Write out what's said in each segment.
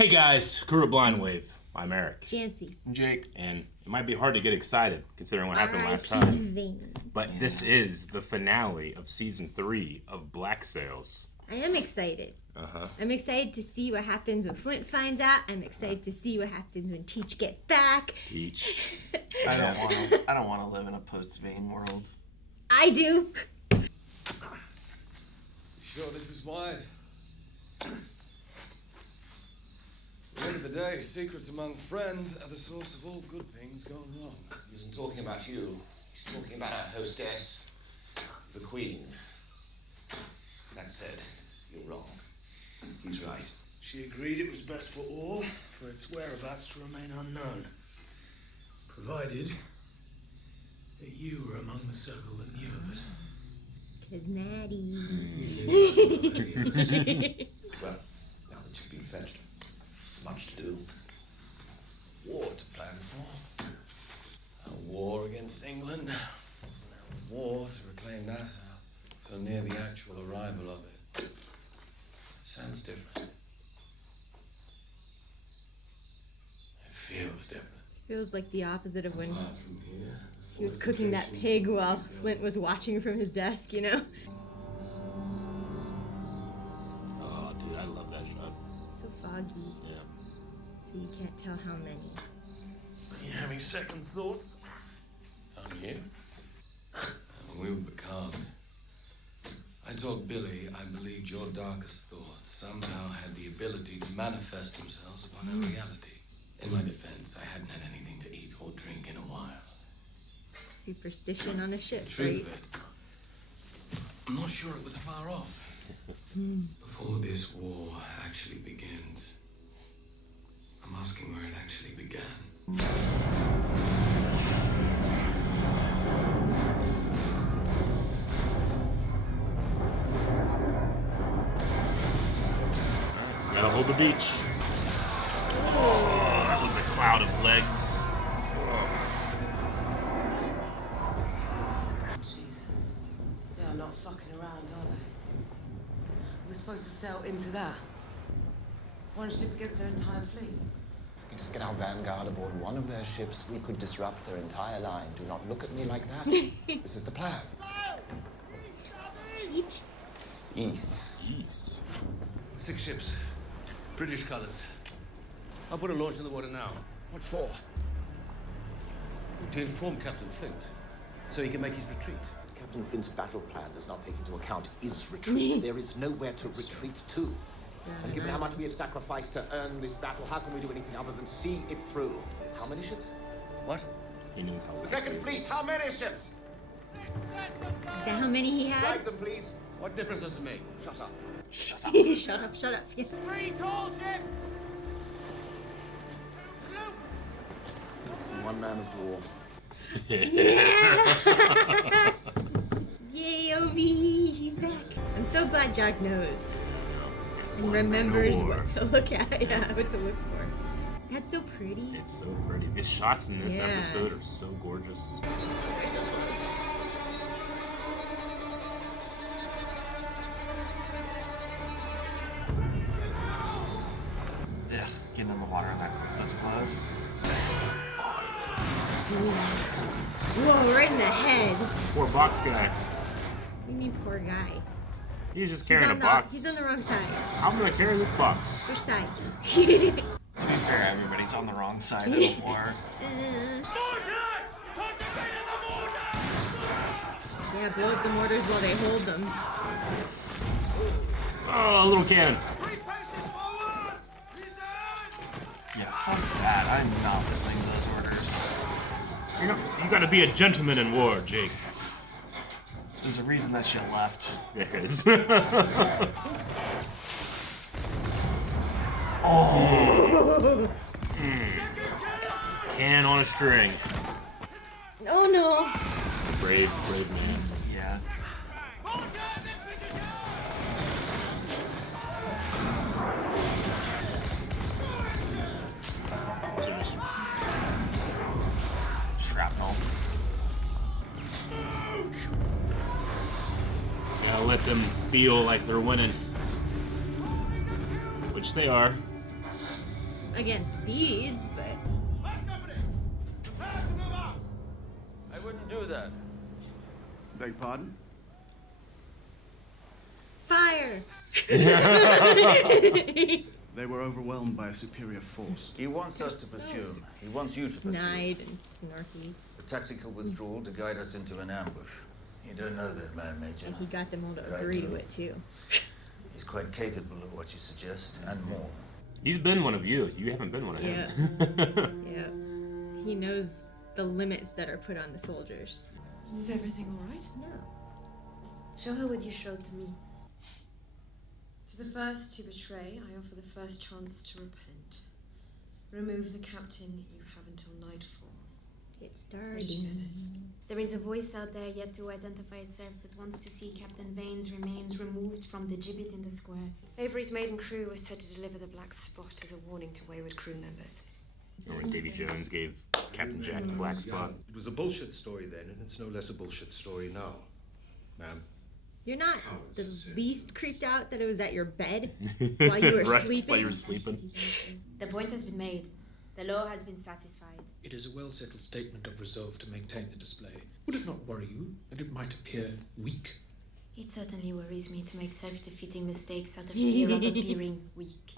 Hey guys, crew of Blind Wave. I'm Eric. Janci. And Jake. And it might be hard to get excited considering what happened last time. Vein. But this is the finale of season 3 of Black Sails. I am excited. I'm excited to see what happens when Flint finds out. I'm excited to see what happens when Teach gets back. Teach. I don't want to live in a post-vein world. I do. Sure, this is wise. At the end of the day, secrets among friends are the source of all good things going wrong. He isn't talking about you. He's talking about our hostess, the Queen. That said, you're wrong. He's right. She agreed it was best for all for its whereabouts to remain unknown, provided that you were among the circle that knew of it. 'Cause Maddie. Well, now that you've been fetched, much to do. War to plan for. A war against England. And a war to reclaim Nassau. So near the actual arrival of it. Sounds different. It feels different. Feels like the opposite of when Apart from here, he was cooking that pig while Flint was watching from his desk, you know? Oh, dude, I love that shot. So foggy. Yeah. So you can't tell how many. Are you having second thoughts? I'm here. And we were becalmed. I told Billy I believed your darkest thoughts somehow had the ability to manifest themselves upon our reality. In my defense, I hadn't had anything to eat or drink in a while. Superstition on a ship, The truth right? of it, I'm not sure it was far off. Before this war actually begins, I'm asking where it actually began. Gotta hold the beach. Oh, that was a cloud of legs. Jesus. They are not fucking around, are they? We're supposed to sail into that. One ship against their entire fleet. We just get our vanguard aboard one of their ships, we could disrupt their entire line. Do not look at me like that. This is the plan. Teach. East. East. 6 ships. British colours. I'll put a launch in the water now. What for? To inform Captain Flint, so he can make his retreat. Captain Flint's battle plan does not take into account his retreat. There is nowhere to retreat to. And given how much we have sacrificed to earn this battle, how can we do anything other than see it through? How many ships? What? He knows how. The second fleet, how many ships? Is that how many he had? Strike them, please. What difference does it make? Shut up. Shut up, shut up. Yeah. 3 tall ships! One man of war. Yay, OV, he's back. I'm so glad Jack knows and remembers what to look at. Yeah, what to look for. That's so pretty. It's so pretty. The shots in this Yeah. episode are so gorgeous. We're so close. Ugh, getting in the water that's close. Whoa, right in the head. Poor box guy. What do you mean, poor guy? He's just carrying a He's box. on the wrong side. I'm gonna carry this box. Which side? To be fair, everybody's on the wrong side of the war. Yeah, blow up the mortars while they hold them. Oh, a little cannon. Yeah, fuck that. I'm not listening to those orders. You gotta be a gentleman in war, Jake. There's a reason that shit left. There is. Can on a string. Oh no! Brave man. Yeah. Shrapnel. Gotta let them feel like they're winning. Which they are. against these, but I wouldn't do that. Beg pardon? fire. They were overwhelmed by a superior force. He wants us to pursue. He wants you to pursue. Snide and snarky. A tactical withdrawal to guide us into an ambush. You don't know that man, Major. And he got them all to But I agree do. to it too. He's quite capable of what you suggest, and more. He's been one of you. You haven't been one of him. Yeah. He knows the limits that are put on the soldiers. Is everything all right? No. Show her what you showed to me. To the first to betray, I offer the first chance to repent. Remove the captain, you have until nightfall. It's You know starting. this. There is a voice out there yet to identify itself that wants to see Captain Vane's remains removed from the gibbet in the square. Avery's maiden crew was said to deliver the black spot as a warning to wayward crew members. Or when Davy Jones gave Captain Jack the black spot. It was a bullshit story then, and it's no less a bullshit story now, ma'am. You're not the least creeped out that it was at your bed while you were Right, sleeping. while you were sleeping. The point has been made. The law has been satisfied. It is a well-settled statement of resolve to maintain the display. Would it not worry you that it might appear weak? It certainly worries me to make self-defeating mistakes out of fear of appearing weak.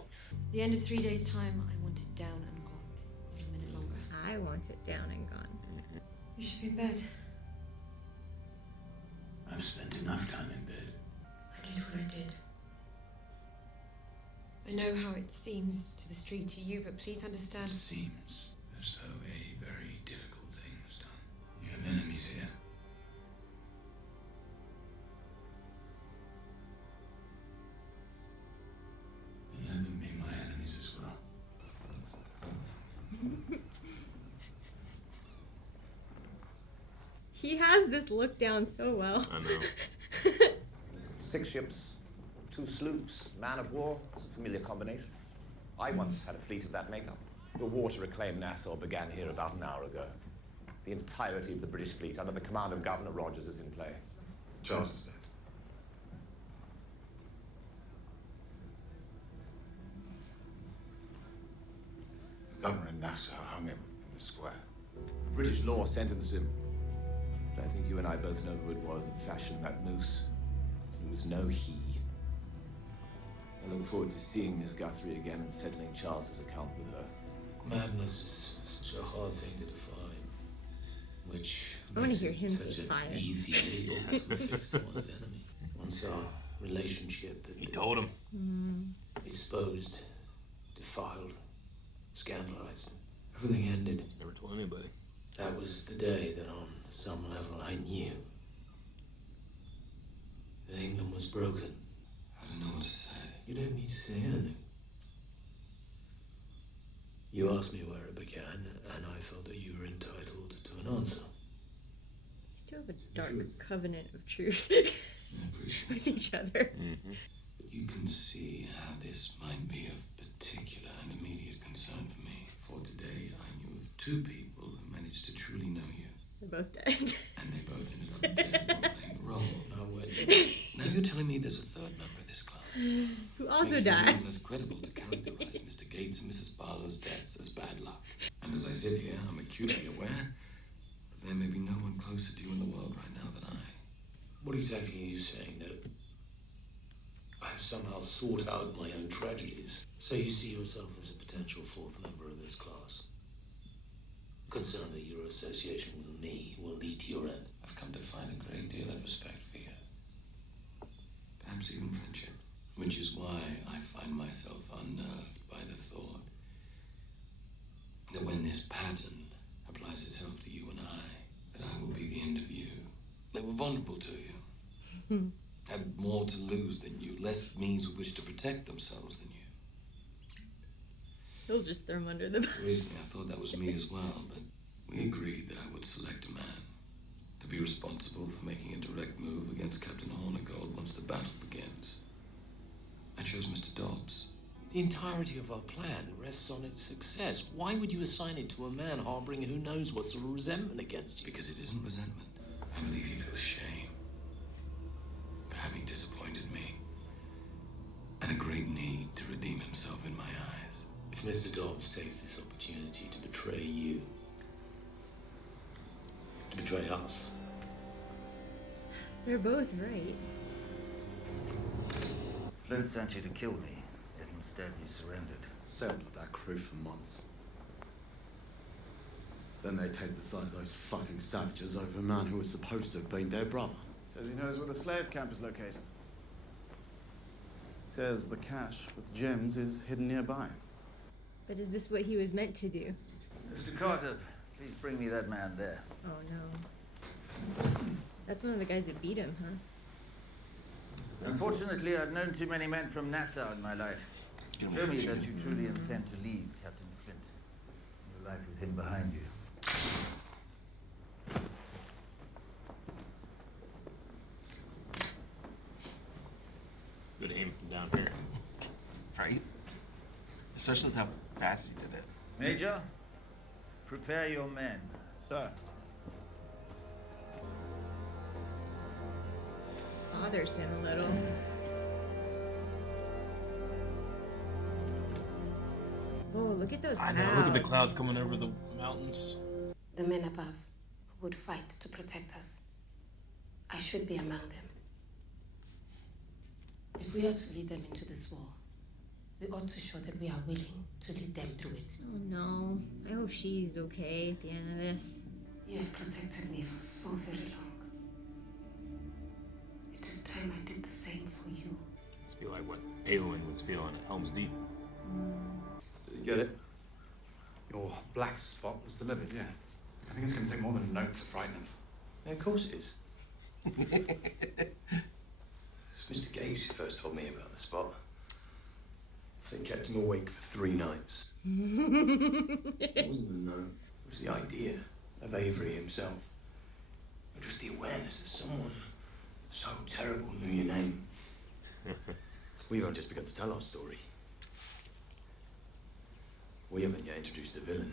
The end of 3 days' time, I want it down and gone. Not a minute longer. I want it down and gone. You should be in bed. I've spent enough time in bed. I did what I did. I know how it seems to the street to you, but please understand. It seems as though a very difficult thing was done. You have enemies here. And let them be my enemies as well. He has this look down so well. I know. 6 ships, 2 sloops, man of war. It's a familiar combination. I once had a fleet of that makeup. The war to reclaim Nassau began here about an hour ago. The entirety of the British fleet under the command of Governor Rogers is in play. Charles is dead. The governor in Nassau hung him in the square. British law sentenced him. But I think you and I both know who it was that fashioned that noose. It was no he. I look forward to seeing Miss Guthrie again and settling Charles's account with her. Madness is such a hard thing to define, which I wanna makes hear it hymns such with an fire. easy label to affix to one's enemy. Once our relationship had He been told him. exposed, defiled, scandalized, everything ended. Never told anybody. That was the day that on some level I knew that England was broken. I don't know what to say. You don't need to say anything. You asked me where it began, and I felt that you were entitled to an answer. They still have a dark covenant of truth I appreciate with each other. But you can see how this might be of particular and immediate concern for me. For today, I knew of 2 people who managed to truly know you. They're both dead. And they both ended up dead while playing a role. Now wait. Now you're telling me there's a 3rd member of this class. Who also Makes it died. even less credible to characterize Mr. Gates and Mrs. Barlow's deaths as bad luck. And as I sit here, I'm acutely aware that there may be no one closer to you in the world right now than I. What exactly are you saying? That I've somehow sought out my own tragedies? So you see yourself as a potential 4th member of this class? Concerned that your association with me will lead to your end? I've come to find a great deal of respect for you. Perhaps even friendship. Which is why I find myself unnerved by the thought that when this pattern applies itself to you and I, that I will be the end of you. They were vulnerable to you. Had more to lose than you, less means with which to protect themselves than you. He'll just throw him under the bus. Recently, I thought that was me as well, but we agreed that I would select a man to be responsible for making a direct move against Captain Hornigold once the battle begins. I chose Mr. Dobbs. The entirety of our plan rests on its success. Why would you assign it to a man harboring who knows what sort of resentment against you? Because it isn't resentment. I believe he feels shame for having disappointed me, and a great need to redeem himself in my eyes. If Mr. Dobbs takes this opportunity to betray you. To betray us. They're both right. Flint sent you to kill me, yet instead you surrendered. Sailed with that crew for months. Then they take the side of those fucking savages over a man who was supposed to have been their brother. Says he knows where the slave camp is located. Says the cache with gems is hidden nearby. But is this what he was meant to do? Mr. Carter, please bring me that man there. Oh no. That's one of the guys that beat him, huh? Unfortunately, I've known too many men from Nassau in my life. Show me that you truly intend to leave Captain Flint. Your life with him behind you. Good aim from down here. Right? Especially with how fast he did it. Major, prepare your men. Sir. Bothers him a little. Oh, look at those I clouds. know, look at the clouds coming over the mountains. The men above who would fight to protect us. I should be among them. If we are to lead them into this war, we ought to show that we are willing to lead them through it. Oh no. I hope she's okay at the end of this. You have protected me for so very long. It is time I did the same for you. Must be like what Aelin was feeling at Helm's Deep. Did you get it? Your black spot was delivered, yeah. I think it's going to take more than a note to frighten him. Yeah, of course it is. It's Mr. Gaze who first told me about the spot. They kept him awake for 3 nights. It wasn't the note, it was the idea of Avery himself. But just the awareness that someone so terrible knew your name. We've only just begun to tell our story. We haven't yet introduced the villain.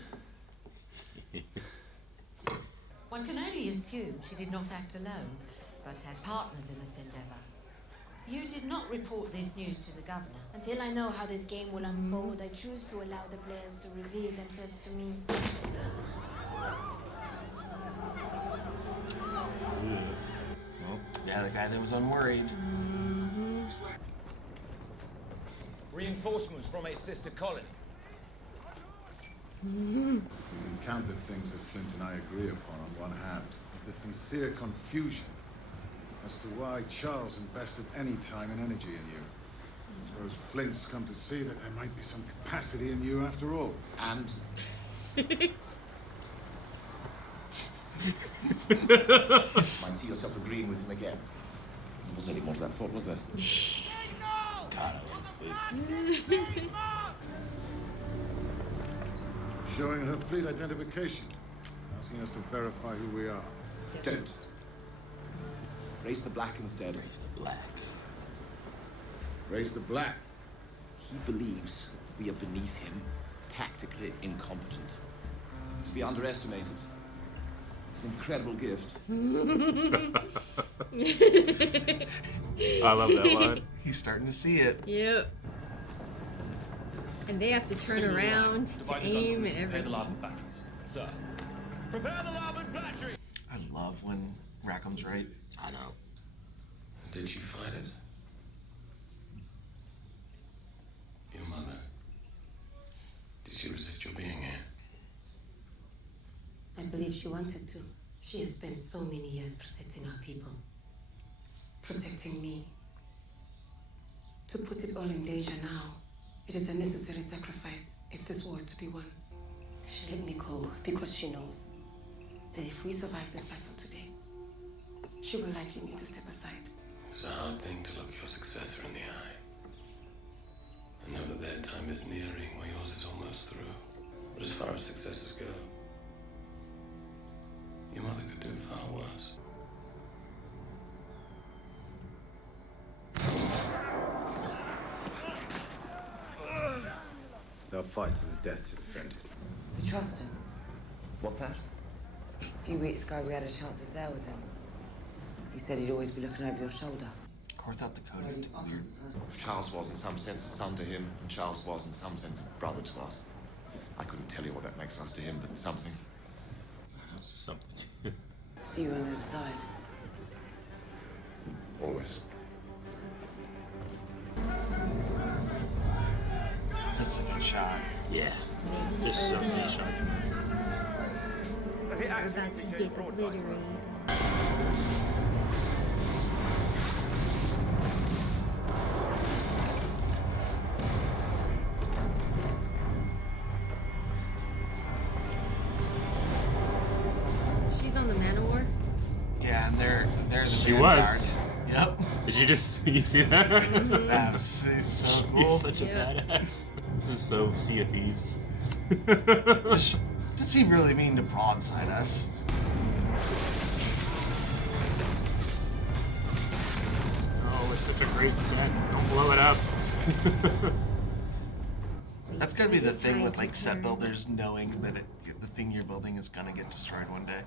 One can only assume she did not act alone, but had partners in this endeavour. You did not report this news to the governor. Until I know how this game will unfold, I choose to allow the players to reveal themselves to me. Well, yeah, the guy that was unworried. Reinforcements from its sister colony. We've encountered things that Flint and I agree upon on one hand, with the sincere confusion as to why Charles invested any time and energy in you. I suppose Flint's come to see that there might be some capacity in you after all. And might see yourself agreeing with him again. There wasn't any more to that thought, was there? God, I love this place. Showing her fleet identification, asking us to verify who we are. Don't. Raise the black instead. Raise the black. Raise the black. He believes we are beneath him, tactically incompetent. To be underestimated. It's an incredible gift. I love that line. He's starting to see it. Yep. And they have to turn around to aim and Prepare the everything. larboard batteries. Sir. Prepare the larboard battery! I love when Rackham's right. I know. Did you fight it? Your mother. Did she resist your being here? I believe she wanted to. She has spent so many years protecting our people. Protecting me. To put it all in danger now, it is a necessary sacrifice if this war is to be won. She let me go because she knows that if we survive this battle today, she will likely need to step aside. It's a hard thing to look your successor in the eye. And know that their time is nearing while yours is almost through. But as far as successes go, your mother could do far worse. They'll fight to the death to defend it. You trust him? What's that? A few weeks ago, we had a chance to sail with him. You said he'd always be looking over your shoulder. North Dakota is weird. Charles was in some sense a son to him, and Charles was in some sense a brother to us. I couldn't tell you what that makes us to him, but something. Something. See you on the other side. Always. This is a good shot. Yeah. There's so many shots in this. We're about to get obliterated. She's on the man of war? Yeah, and they're the She vanguard. was. Yep. Did you see that? That was so cool. He's such a badass. This is so Sea of Thieves. Does he really mean to broadside us? Oh, it's such a great set. Don't blow it up. That's gotta be the thing with like set builders knowing that the thing you're building is gonna get destroyed one day.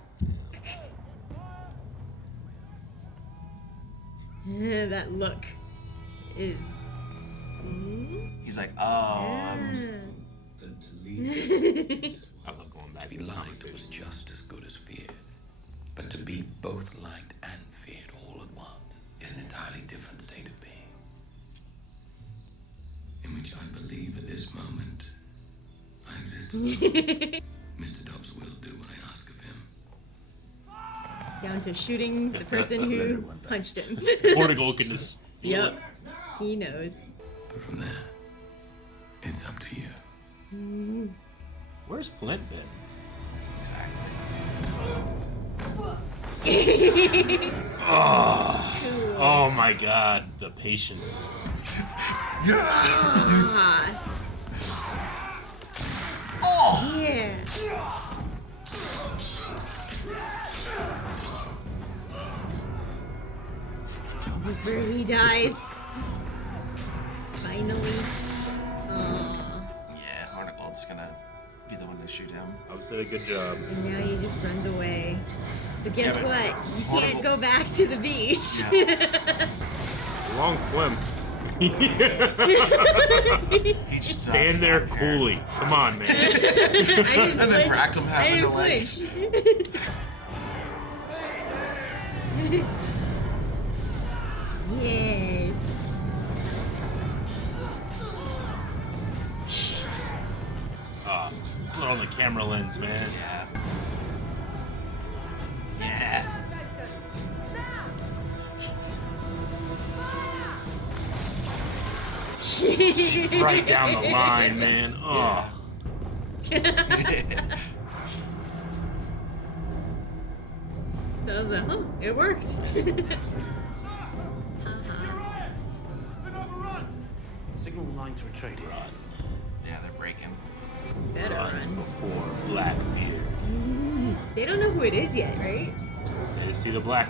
That look is. He's like, oh, Than to leave. I love going back To be to liked was just as good as feared. But to be both liked and feared all at once is an entirely different state of being. In which I believe at this moment I exist alone. Mr. Dobbs will do what I ask of him. Down to shooting the person who punched him. Portugal can just feel Yep. He knows. But from there, it's up to you. Where's Flint been? Oh my god, the patience. Oh! Yeah. This is where he dies. Finally. Yeah, Arnold's gonna be the one to shoot him. I would say good job. And now he just runs away. But guess Yeah, but what? You can't go back to the beach. Long swim. He just Stand there coolly. Come on, man. I didn't And then flinch. Brackham I happened didn't to like. flinch. Yes. Put on the camera lens, man. Yeah. Yeah. She's right down the line, man. Oh. That was a, huh, it worked. Signal the line to retreat. Yeah, they're breaking. Better run. Before Blackbeard. They don't know who it is yet, right? They just see the black.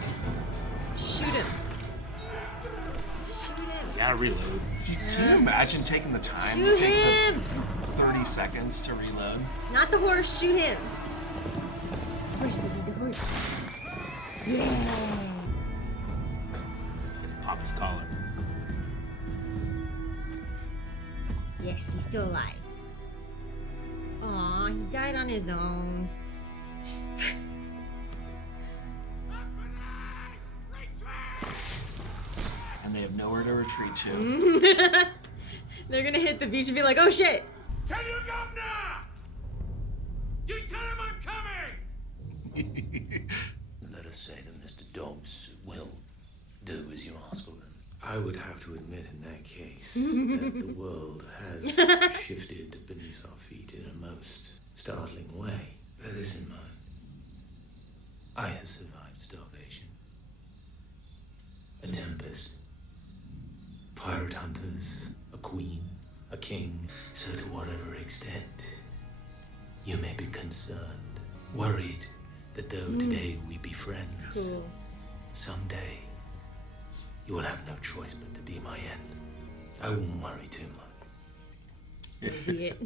Shoot him. Gotta reload. Can you imagine taking the time to Shoot take him! the 30 seconds to reload? Not the horse, shoot him. Horse, they need the horse. Yeah. Pop his collar. Yes, he's still alive. Aw, he died on his own. And they have nowhere to retreat to. They're gonna hit the beach and be like, oh shit! Tell your governor! You tell him I'm coming! Let us say that Mr. Dobbs will do as you ask of him. I would have to admit in that case that the world has shifted beneath our feet in a most startling way. Bear this in mind. I have survived starvation, a tempest, pirate hunters, a queen, a king, so to whatever extent you may be concerned, worried that though today we be friends, Cool. someday you will have no choice but to be my end. I won't worry too much. So be it.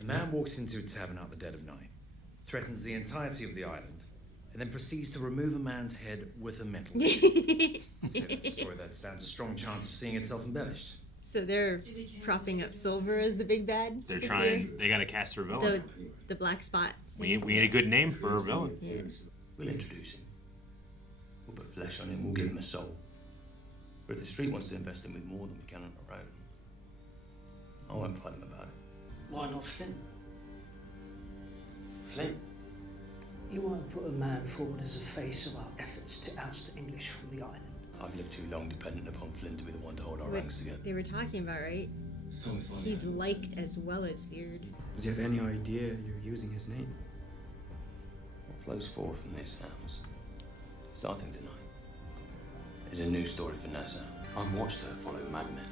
A man walks into a tavern at the dead of night, threatens the entirety of the island, and then proceeds to remove a man's head with a metal rifle. It's a story that stands a strong chance of seeing itself embellished. So they're propping up Silver as the big bad? They're trying. They gotta cast their villain. The black spot. We need a good name for our villain. Yeah. We'll introduce him. We'll put flesh on him. We'll give him a soul. But if the street wants to invest him with more than we can on our own, I won't fight him about it. Why not Flint? Flint, you want to put a man forward as the face of our efforts to oust the English from the island. I've lived too long dependent upon Flint to be the one to hold That's our what ranks together. they were talking about, right? So funny. He's liked as well as feared. Does he have any idea you're using his name? What flows forth from this house, starting tonight, is a new story for Nassau. I've watched her follow madmen.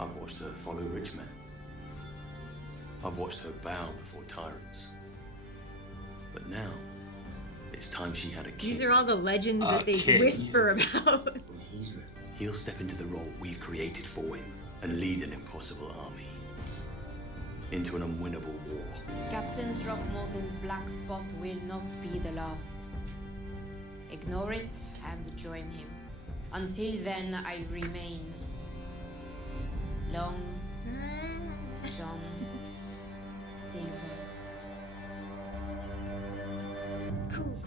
I've watched her follow rich men. I've watched her bow before tyrants. But now, it's time she had a king. These are all the legends that they whisper about. He'll step into the role we've created for him and lead an impossible army into an unwinnable war. Captain Throckmorton's black spot will not be the last. Ignore it and join him. Until then, I remain Long John Silver.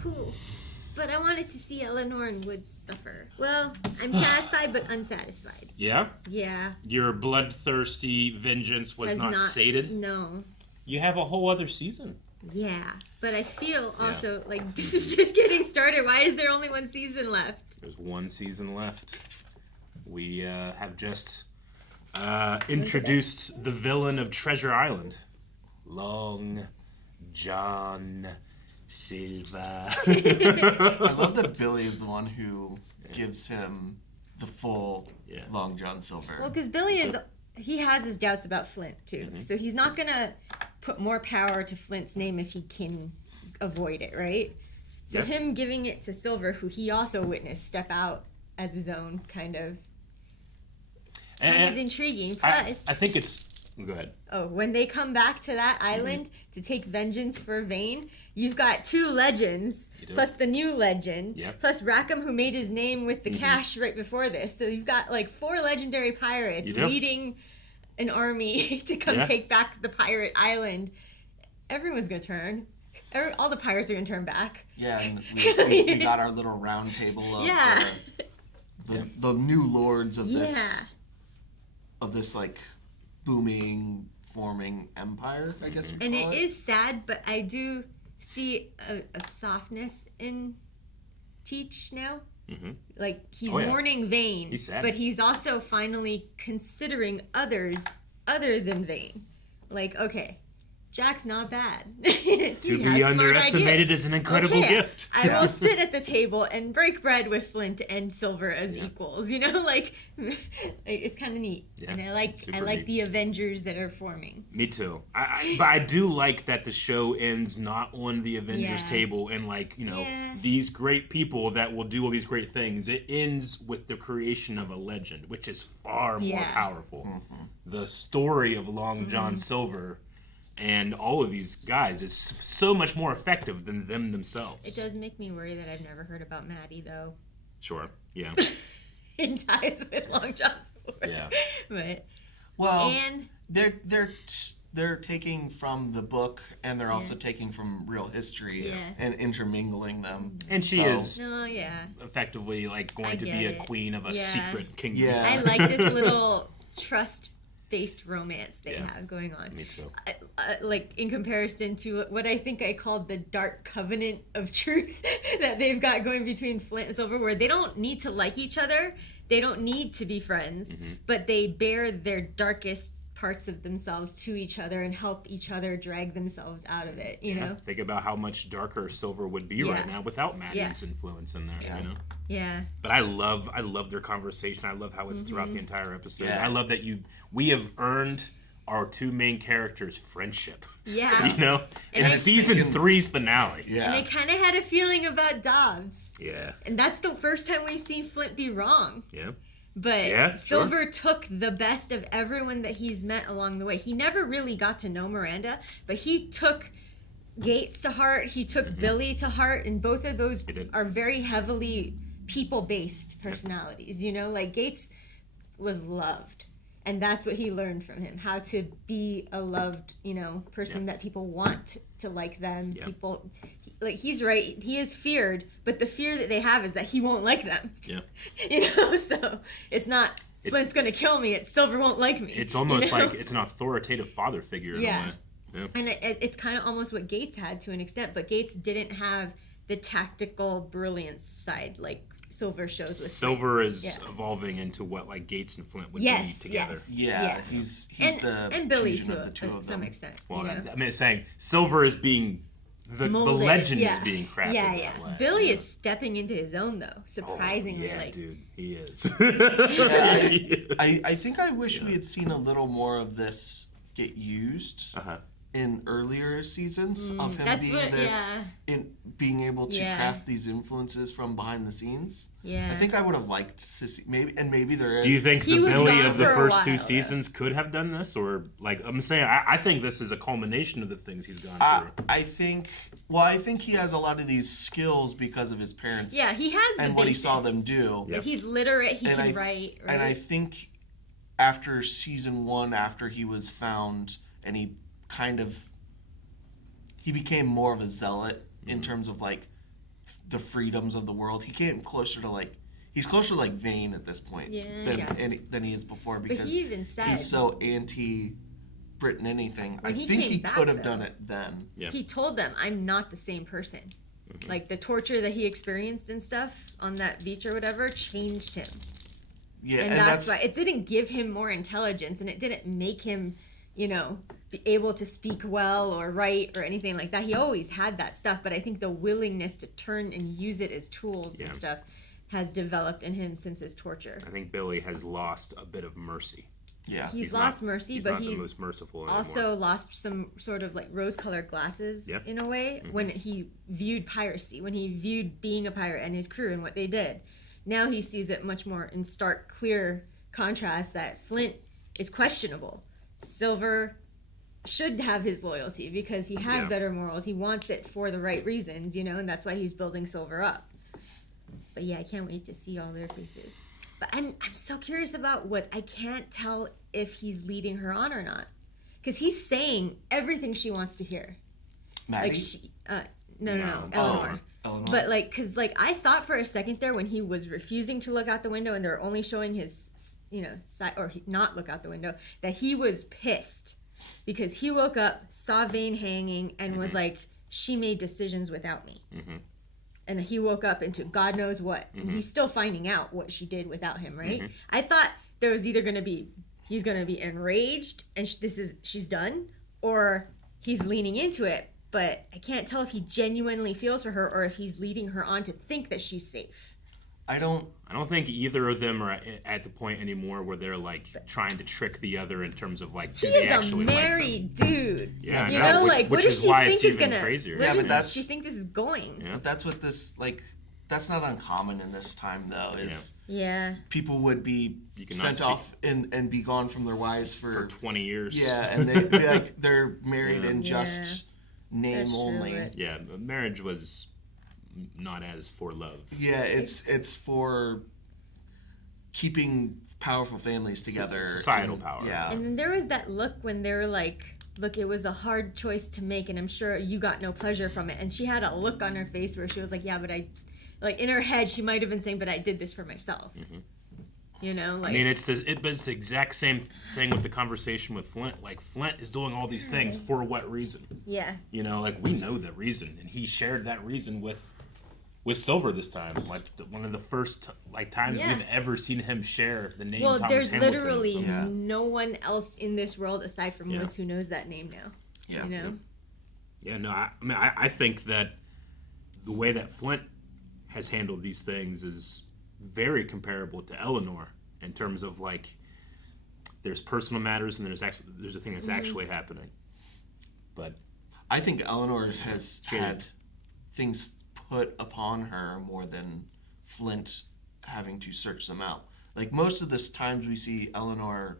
Cool. But I wanted to see Eleanor and Woods suffer. Well, I'm satisfied but unsatisfied. Yeah? Yeah. Your bloodthirsty vengeance was Has not sated? No. You have a whole other season. Yeah. But I feel also like this is just getting started. Why is there only one season left? There's one season left. We have just introduced the villain of Treasure Island. Long John Silver. I love that Billy is the one who gives him the full Long John Silver. Well, because Billy he has his doubts about Flint too. Mm-hmm. So he's not gonna put more power to Flint's name if he can avoid it, right? So him giving it to Silver, who he also witnessed step out as his own, kind of intriguing. Plus, I think it's... Go ahead. Oh, when they come back to that island to take vengeance for Vane, you've got two legends, plus the new legend, plus Rackham, who made his name with the cash right before this. So you've got like 4 legendary pirates leading an army to come take back the pirate island. Everyone's going to turn. All the pirates are going to turn back. Yeah, and we got our little round table of the new lords of this like booming, forming empire, I guess you'd And call it is sad, but I do see a softness in Teach now. Mm-hmm. Like, he's mourning Vane, he's sad. But he's also finally considering others other than Vane. Like, okay, Jack's not bad. To be underestimated is an incredible gift. I will sit at the table and break bread with Flint and Silver as equals. You know, like it's kind of neat, and I like neat. the Avengers that are forming. Me too. But I do like that the show ends not on the Avengers table and like these great people that will do all these great things. It ends with the creation of a legend, which is far more powerful. Mm-hmm. The story of Long John Silver and all of these guys is so much more effective than them themselves. It does make me worry that I've never heard about Maddie, though. Sure, yeah. In ties with Long John Silver. Yeah. But they're taking from the book, and they're also taking from real history and intermingling them. And she is effectively like going to be a queen of a secret kingdom. Yeah. I like this little trust-based romance they have going on. Me too. Like in comparison to what I think I called the dark covenant of truth that they've got going between Flint and Silver, where they don't need to like each other, they don't need to be friends, but they bear their darkest parts of themselves to each other and help each other drag themselves out of it, you know? Think about how much darker Silver would be right now without Maddie's influence in there, you know? Yeah. But I love their conversation. I love how it's throughout the entire episode. I love that we have earned our 2 main characters' friendship. Yeah. You know? In season 3's finale. Yeah. And I kind of had a feeling about Dobbs. Yeah. And that's the first time we've seen Flint be wrong. Yeah. But Silver took the best of everyone that he's met along the way. He never really got to know Miranda, but he took Gates to heart. He took Billy to heart, and both of those are very heavily people-based personalities. You know, like Gates was loved, and that's what he learned from him: how to be a loved, person that people want to like them. People, like he's right. He is feared, but the fear that they have is that he won't like them. Yeah. So it's not Flint's gonna kill me. It's Silver won't like me. It's almost like it's an authoritative father figure in a way. Yeah. And it's kind of almost what Gates had to an extent, but Gates didn't have the tactical brilliance side like Silver shows with Silver Flint. is evolving into what like Gates and Flint would be together. Yeah, he's and Billy to some extent. Well, I mean, it's saying Silver is being the legend is being crafted. That way. Billy is stepping into his own though, surprisingly. Dude, he is. I think I wish we had seen a little more of this get used in earlier seasons of him being able to craft these influences from behind the scenes. I think I would have liked to see maybe there is. Do you think the Billy of the first two seasons could have done this, or like I'm saying, I think this is a culmination of the things he's gone through. I think he has a lot of these skills because of his parents. Yeah, he has the and what he saw them do. Like he's literate. He can write. Right? And I think after season 1, after he was found, and he became more of a zealot in terms of like the freedoms of the world. He came closer to he's closer to like Vane at this point than he is before, because he even said, he's so anti Britain anything. I think he could have done it then. He told them, I'm not the same person. Like the torture that he experienced and stuff on that beach or whatever changed him. Yeah, and that's why it didn't give him more intelligence, and it didn't make him be able to speak well or write or anything like that. He always had that stuff, but I think the willingness to turn and use it as tools and stuff has developed in him since his torture. I think Billy has lost a bit of mercy. Yeah, he's lost mercy, but not he's the most merciful also lost some sort of like rose-colored glasses in a way when he viewed piracy, when he viewed being a pirate and his crew and what they did. Now he sees it much more in stark, clear contrast that Flint is questionable. Silver should have his loyalty because he has better morals. He wants it for the right reasons, and that's why he's building Silver up. But yeah, I can't wait to see all their faces. But I'm so curious about I can't tell if he's leading her on or not, because he's saying everything she wants to hear. Maddie? No, Eleanor. Eleanor. But because I thought for a second there when he was refusing to look out the window and they're only showing his side, or not look out the window, that he was pissed because he woke up, saw Vane hanging, and was like, she made decisions without me. And he woke up into God knows what. And he's still finding out what she did without him, right? I thought there was either going to be, he's going to be enraged and she's done, or he's leaning into it. But I can't tell if he genuinely feels for her or if he's leading her on to think that she's safe. I don't think either of them are at the point anymore where they're like trying to trick the other in terms of like, do they actually like them? He's a married dude. Yeah, what does she think is gonna? Crazier. Where does she think this is going? But that's what this that's not uncommon in this time though. Is people would be sent off and be gone from their wives for 20 years. Yeah, and they'd be like they're married in just name only. Yeah, marriage was not as for love. Yeah, it's for keeping powerful families together. Societal power. Yeah. And then there was that look when they were like, look, it was a hard choice to make and I'm sure you got no pleasure from it. And she had a look on her face where she was like, yeah, but in her head she might have been saying, but I did this for myself. I mean, it's the exact same thing with the conversation with Flint. Like, Flint is doing all these things for what reason? Yeah. We know the reason, and he shared that reason with Silver this time. Like, one of the first times we've ever seen him share the name Thomas there's Hamilton. literally no one else in this world aside from Woods who knows that name now. Yeah. Yeah, no, I think that the way that Flint has handled these things is very comparable to Eleanor in terms of there's personal matters and there's a thing that's actually happening. But I think Eleanor has had things put upon her more than Flint having to search them out. Like, most of the times we see Eleanor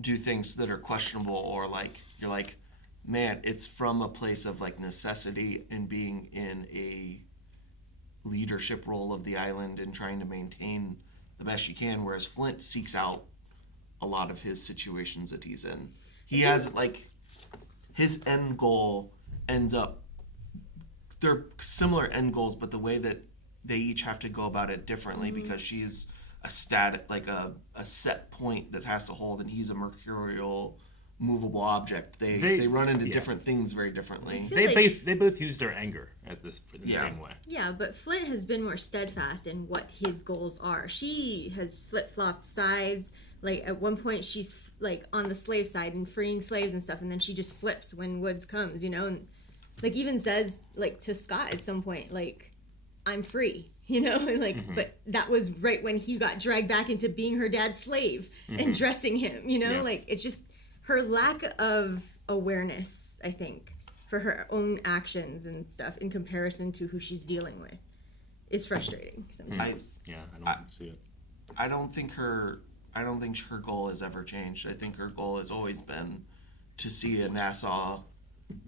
do things that are questionable, or you're like, man, it's from a place of like necessity and being in a leadership role of the island and trying to maintain the best she can, whereas Flint seeks out a lot of his situations that he's in. He has like his end goal ends up, they're similar end goals, but the way that they each have to go about it differently, because she's a set point that has to hold, and he's a mercurial movable object. They run into different things very differently. They both use their anger in the same way. Yeah, but Flint has been more steadfast in what his goals are. She has flip-flopped sides. Like, at one point, she's, like, on the slave side and freeing slaves and stuff, and then she just flips when Woods comes, you know? And, like, even says, like, to Scott at some point, like, I'm free, you know? And, like, but that was right when he got dragged back into being her dad's slave and dressing him, you know? Yeah. Like, it's just her lack of awareness, I think, for her own actions and stuff in comparison to who she's dealing with is frustrating sometimes. I don't see it. I don't think her goal has ever changed. I think her goal has always been to see a Nassau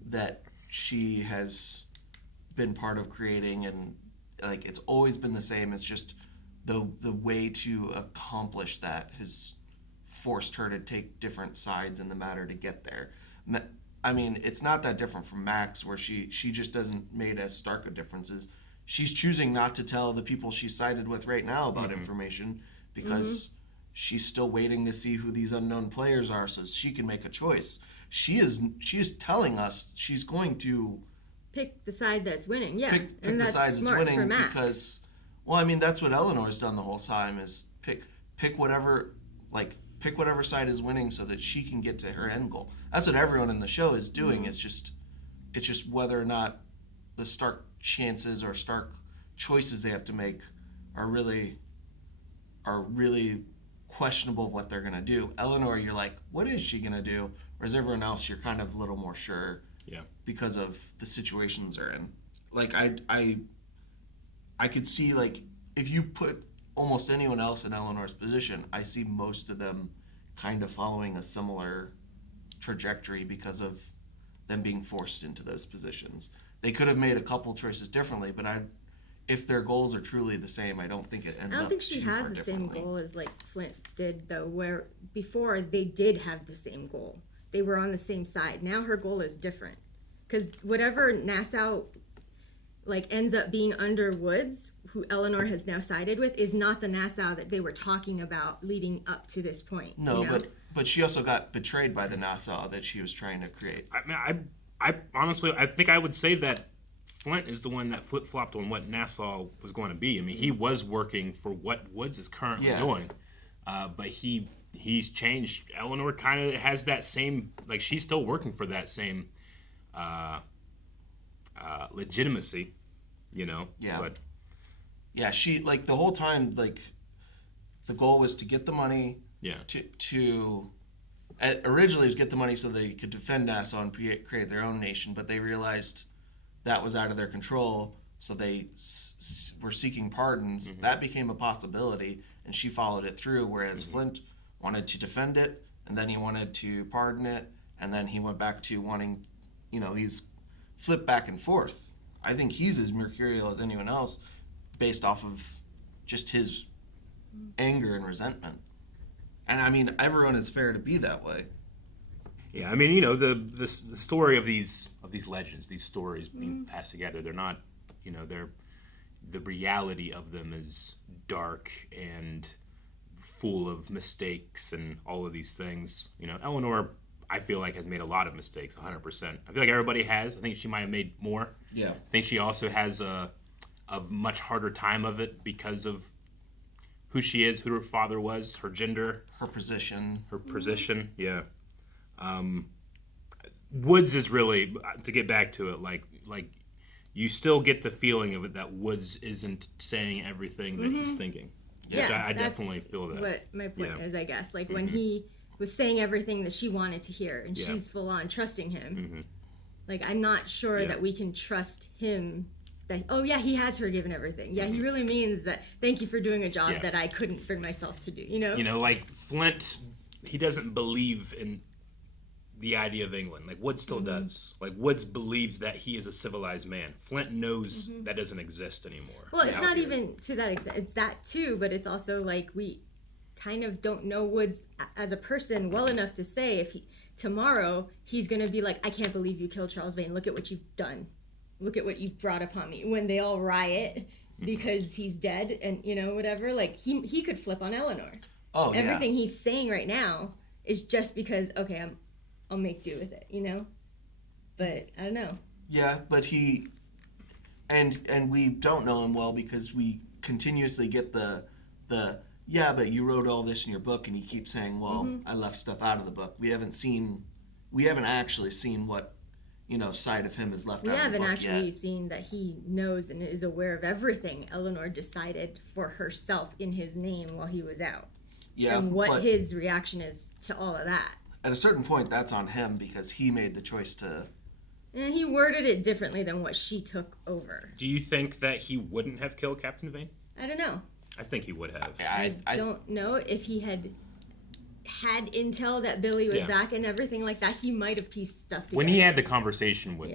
that she has been part of creating, and like it's always been the same. It's just the way to accomplish that has forced her to take different sides in the matter to get there. I mean, it's not that different from Max, where she just doesn't made as stark of differences. She's choosing not to tell the people she's sided with right now about information because she's still waiting to see who these unknown players are so she can make a choice. She is telling us she's going to pick the side that's winning. Yeah, pick and the that's side that's smart winning for Max. Because, well, I mean, that's what Eleanor's done the whole time is pick whatever side is winning so that she can get to her end goal. That's what everyone in the show is doing. It's just whether or not the stark chances or stark choices they have to make are really questionable of what they're going to do. Eleanor, you're like, what is she going to do? Whereas everyone else, you're kind of a little more sure because of the situations they're in. Like, I could see, like, if you put almost anyone else in Eleanor's position, I see most of them kind of following a similar trajectory because of them being forced into those positions. They could have made a couple choices differently, but if their goals are truly the same, I don't think it ends up. I don't think she has the same goal as like Flint did, though, where before they did have the same goal. They were on the same side. Now her goal is different. Because whatever Nassau like ends up being under Woods, who Eleanor has now sided with, is not the Nassau that they were talking about leading up to this point. No, you know? but she also got betrayed by the Nassau that she was trying to create. I mean, I honestly, I think I would say that Flint is the one that flip-flopped on what Nassau was going to be. I mean, he was working for what Woods is currently doing, but he's changed. Eleanor kind of has that same, like, she's still working for that same legitimacy, you know? Yeah. But yeah, she, like, the whole time, like, the goal was to get the money. Yeah. To originally it was get the money so they could defend Nassau and create their own nation, but they realized that was out of their control, so they were seeking pardons. That became a possibility, and she followed it through, whereas Flint wanted to defend it, and then he wanted to pardon it, and then he went back to wanting, you know, he's flipped back and forth. I think he's as mercurial as anyone else based off of just his anger and resentment. And I mean, everyone is fair to be that way. yeah, I mean, you know, the story of these legends, these stories being passed together, they're not, you know, the reality of them is dark and full of mistakes and all of these things. You know, Eleanor, I feel like, has made a lot of mistakes, 100%. I feel like everybody has. I think she might have made more. Yeah. I think she also has a much harder time of it because of who she is, who her father was, her gender. Her position. Yeah. Woods is really, to get back to it, like you still get the feeling of it that Woods isn't saying everything that he's thinking. Yeah, I definitely feel that. What my point is, I guess. Like, when he was saying everything that she wanted to hear, and she's full on trusting him. Like, I'm not sure that we can trust him. That, oh yeah, he has forgiven everything. Yeah, he really means that. Thank you for doing a job that I couldn't bring myself to do. You know. You know, like Flint, he doesn't believe in the idea of England. Like, Wood still does. Like, Woods believes that he is a civilized man. Flint knows that doesn't exist anymore. Well, it's not even to that extent. It's that too, but it's also like we kind of don't know Woods as a person well enough to say if tomorrow he's going to be like, I can't believe you killed Charles Vane. Look at what you've done. Look at what you've brought upon me. When they all riot because he's dead and, whatever. Like, he could flip on Eleanor. Oh, Everything he's saying right now is just because, okay, I'll make do with it, But I don't know. Yeah, but he, and we don't know him well because we continuously get the yeah, but you wrote all this in your book, and he keeps saying, well, I left stuff out of the book. We haven't actually seen what, side of him is left out of the book yet. We haven't actually seen that he knows and is aware of everything Eleanor decided for herself in his name while he was out. Yeah, and what his reaction is to all of that. At a certain point, that's on him because he made the choice to... And he worded it differently than what she took over. Do you think that he wouldn't have killed Captain Vane? I don't know. I think he would have. I don't know if he had intel that Billy was back and everything like that. He might have pieced stuff together. When he had the conversation with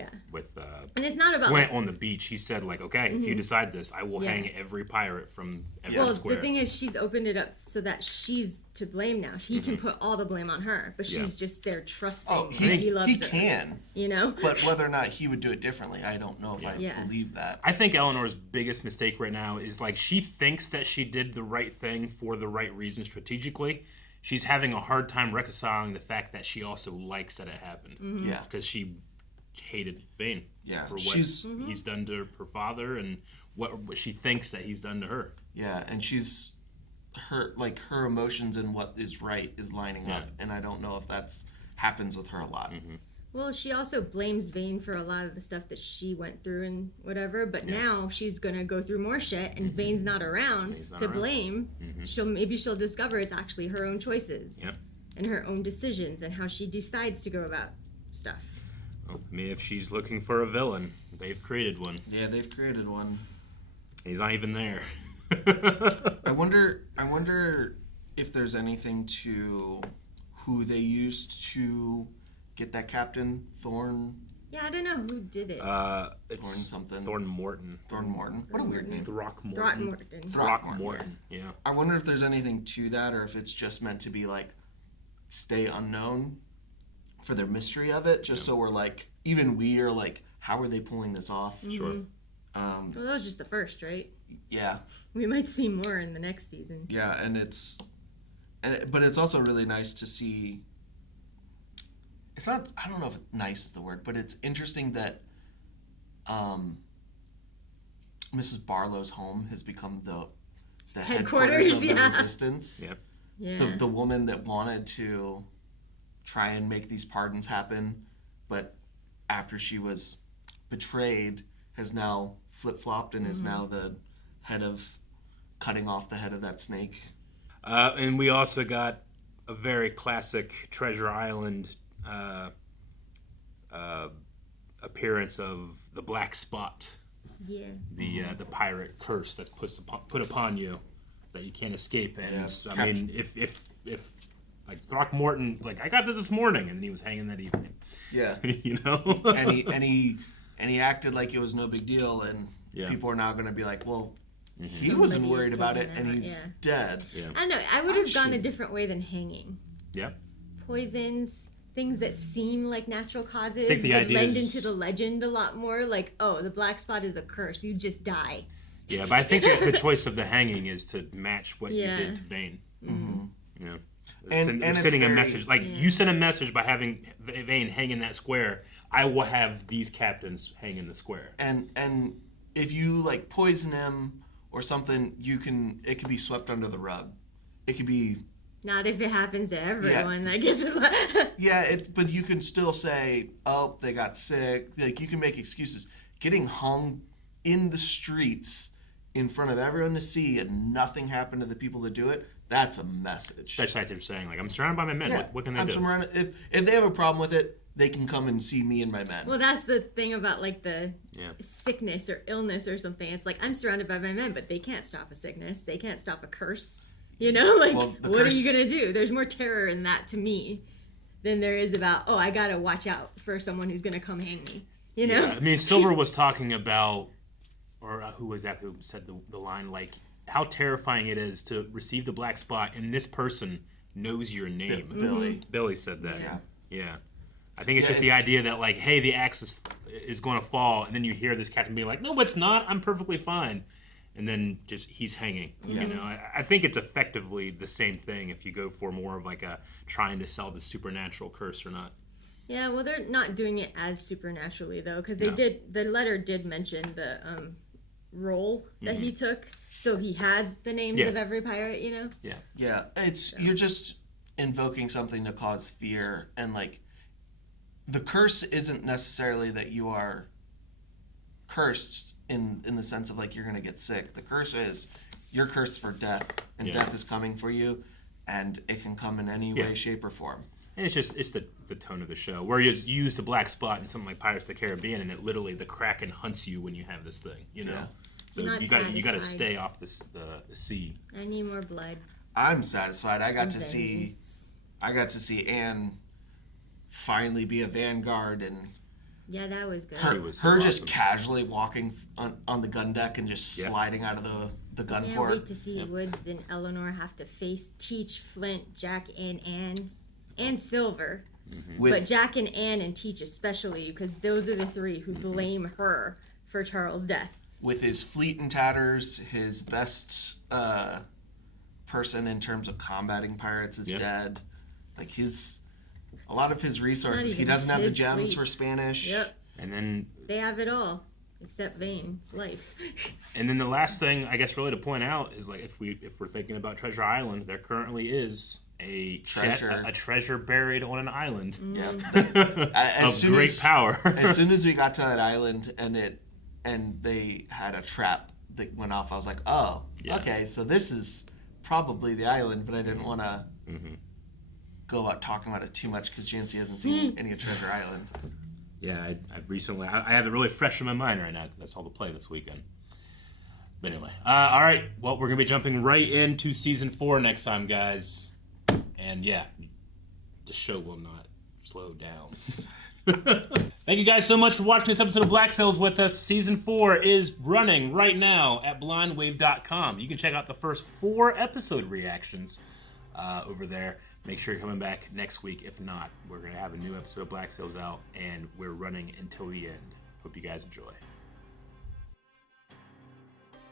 and it's not about Flint on the beach, he said like, okay, if you decide this, I will hang every pirate from every square. The thing is, she's opened it up so that she's to blame now. He can put all the blame on her, but she's just there trusting he loves her. He can. But whether or not he would do it differently, I don't know if I believe that. I think Eleanor's biggest mistake right now is like she thinks that she did the right thing for the right reason strategically. She's having a hard time reconciling the fact that she also likes that it happened. Yeah. Because she hated Vane for what he's done to her father and what she thinks that he's done to her. Yeah, and her emotions and what is right is lining up, and I don't know if that's happens with her a lot. Well, she also blames Vane for a lot of the stuff that she went through and whatever, but now she's going to go through more shit, and Vane's not around blame. Maybe she'll discover it's actually her own choices and her own decisions and how she decides to go about stuff. Well, maybe if she's looking for a villain, they've created one. Yeah, they've created one. He's not even there. I wonder if there's anything to who they used to get that Captain Thorn. Yeah, I don't know who did it. It's Thorn something. Thornmorton. Thornmorton. What a weird name. Throckmorton. Throckmorton. Yeah. I wonder if there's anything to that, or if it's just meant to be like stay unknown for their mystery of it, just so we're like, even we are like, how are they pulling this off? Sure. Well, that was just the first, right? Yeah. We might see more in the next season. Yeah, but it's also really nice to see. It's not. I don't know if nice is the word, but it's interesting that Mrs. Barlow's home has become the headquarters of the resistance. Yep. Yeah. The woman that wanted to try and make these pardons happen, but after she was betrayed, has now flip-flopped and is now the head of cutting off the head of that snake. And we also got a very classic Treasure Island appearance of the Black Spot. Yeah. The pirate curse that's put upon you that you can't escape. And I mean, if like Throckmorton, like I got this morning, and he was hanging that evening. Yeah. You know. and he acted like it was no big deal, and people are now going to be like, well. He wasn't worried about it, and he's dead. Yeah. I don't know. I would have gone a different way than hanging. Yeah. Poisons, things that seem like natural causes, would lend into the legend a lot more. Like, oh, the black spot is a curse. You just die. Yeah, but I think that the choice of the hanging is to match what you did to Vane. Mm-hmm. You know, and sending a message. Like, you send a message by having Vane hang in that square. I will have these captains hang in the square. And if you like poison him or something, it could be swept under the rug. It could be... Not if it happens to everyone, I guess. But you can still say, oh, they got sick. Like, you can make excuses. Getting hung in the streets in front of everyone to see and nothing happened to the people that do it, that's a message. Especially like they're saying, like, I'm surrounded by my men. Yeah, what can they do? If they have a problem with it, they can come and see me and my men. Well, that's the thing about, like, the sickness or illness or something. It's like, I'm surrounded by my men, but they can't stop a sickness. They can't stop a curse. You know? Like, what are you going to do? There's more terror in that to me than there is about, oh, I gotta watch out for someone who's gonna come hang me. You know? Yeah. I mean, Silver was talking about, or who was that who said the line, like, how terrifying it is to receive the black spot and this person knows your name. Billy. Billy said that. Yeah. Yeah. I think it's just the idea that, like, hey, the axe is going to fall, and then you hear this captain be like, no, it's not. I'm perfectly fine. And then just he's hanging. Yeah. You know, I think it's effectively the same thing if you go for more of like a trying to sell the supernatural curse or not. Yeah, well, they're not doing it as supernaturally though, because the letter did mention the role that he took, so he has the names of every pirate. You know. Yeah. Yeah, you're just invoking something to cause fear, and like the curse isn't necessarily that you are cursed in the sense of like you're gonna get sick. The curse is you're cursed for death, and death is coming for you, and it can come in any way, shape, or form. And it's the tone of the show where you use the black spot in something like Pirates of the Caribbean, and it literally the Kraken hunts you when you have this thing. You know, so you got to stay off the sea. I need more blood. I'm satisfied. I got to see Anne finally be a vanguard, and yeah, that was good. Her awesome. Just casually walking on the gun deck and just sliding out of the gun Can't port. wait to see Woods and Eleanor have to teach Flint, Jack, and Anne, and Silver. But Jack and Anne and Teach especially, because those are the three who blame her for Charles' death. With his fleet in tatters, his best person in terms of combating pirates is dead. Like a lot of his resources, he doesn't have the gems for Spanish. Yep. And then they have it all except Vane's life. And then the last thing I guess really to point out is like if we're thinking about Treasure Island, there currently is a treasure buried on an island. Yep. Of great power. As soon as we got to that island and they had a trap that went off, I was like, oh, okay, so this is probably the island, but I didn't want to go out talking about it too much because Janci hasn't seen any of Treasure Island. Yeah, I recently I have it really fresh in my mind right now because I saw the play this weekend. But anyway, all right. Well, we're gonna be jumping right into season 4 next time, guys. And yeah, the show will not slow down. Thank you guys so much for watching this episode of Black Sails with us. Season 4 is running right now at blindwave.com. You can check out the first 4 episode reactions over there. Make sure you're coming back next week. If not, we're going to have a new episode of Black Sails out, and we're running until the end. Hope you guys enjoy.